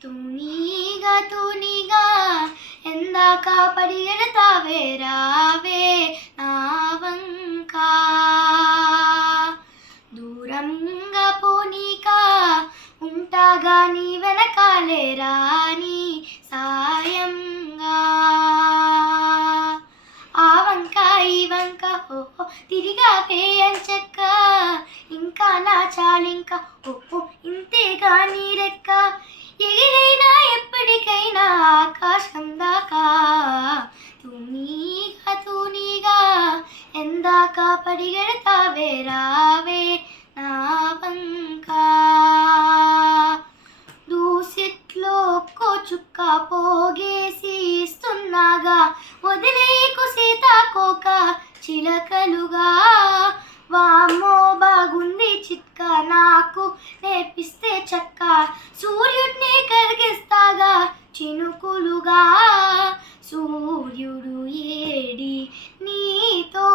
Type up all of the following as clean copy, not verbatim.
తూనీగా ఎందాక పరిగెడతావే రావే నా వంక దూరంగా పోనీక ఉంటాగా నీ వెనకాలే రాని సాయంగా ఆ వంక ఈ వంక ఓహో తిరిగావే అంచక్క ఇంకా నా చాలింక ఓహో ఇంతేగా నీ రెక్క ఎగిరైనా ఎప్పటికైనా ఆకాశం దాకా తూనీగా ఎందాక పరిగెడతావే రావే నా వంక దూసిట్లో ఒక్కో చుక్క పోగేసి ఇస్తున్నాగా వదిలేకు సీతాకోక చిలకలుగా వామ్మో బాగుంది చిట్క నాకు నేర్పిస్తే చక్క సూర్యుడిని కరిగిస్తాగా చినుకులుగా సూర్యుడు ఏడి నీతో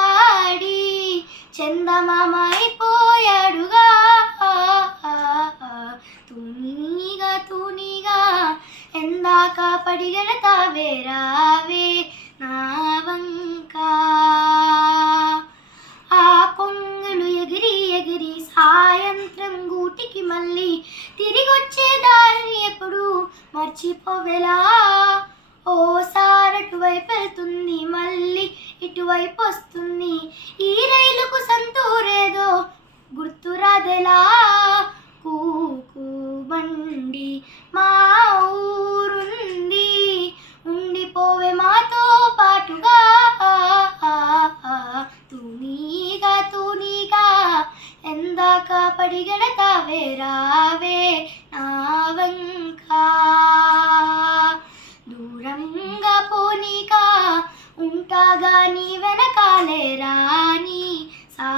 ఆడి చందమామ అయిపోయాడుగా తూనీగా ఎందాక పరిగెడతావే రావే నా వంక ఆ కొంగలు ఎగిరి సాయంత్రం గూటికి మళ్ళీ తిరిగొచ్చే దారిని ఎప్పుడు మర్చిపోవేలా ఓసారి అటువైపు వెళ్తుంది మళ్ళీ ఇటువైపు వస్తుంది ఈ రైలుకు సంతూరేదో గుర్తురాదెలా కూకు బండి మా ఊరుంది ఉండిపోవే మాతో పాటుగా తూనీగా ఎందాక పరిగెడతావే రావే నా వంక దూరంగా పోనీక ఉంటాగా నీ వెనకాలే రాని సా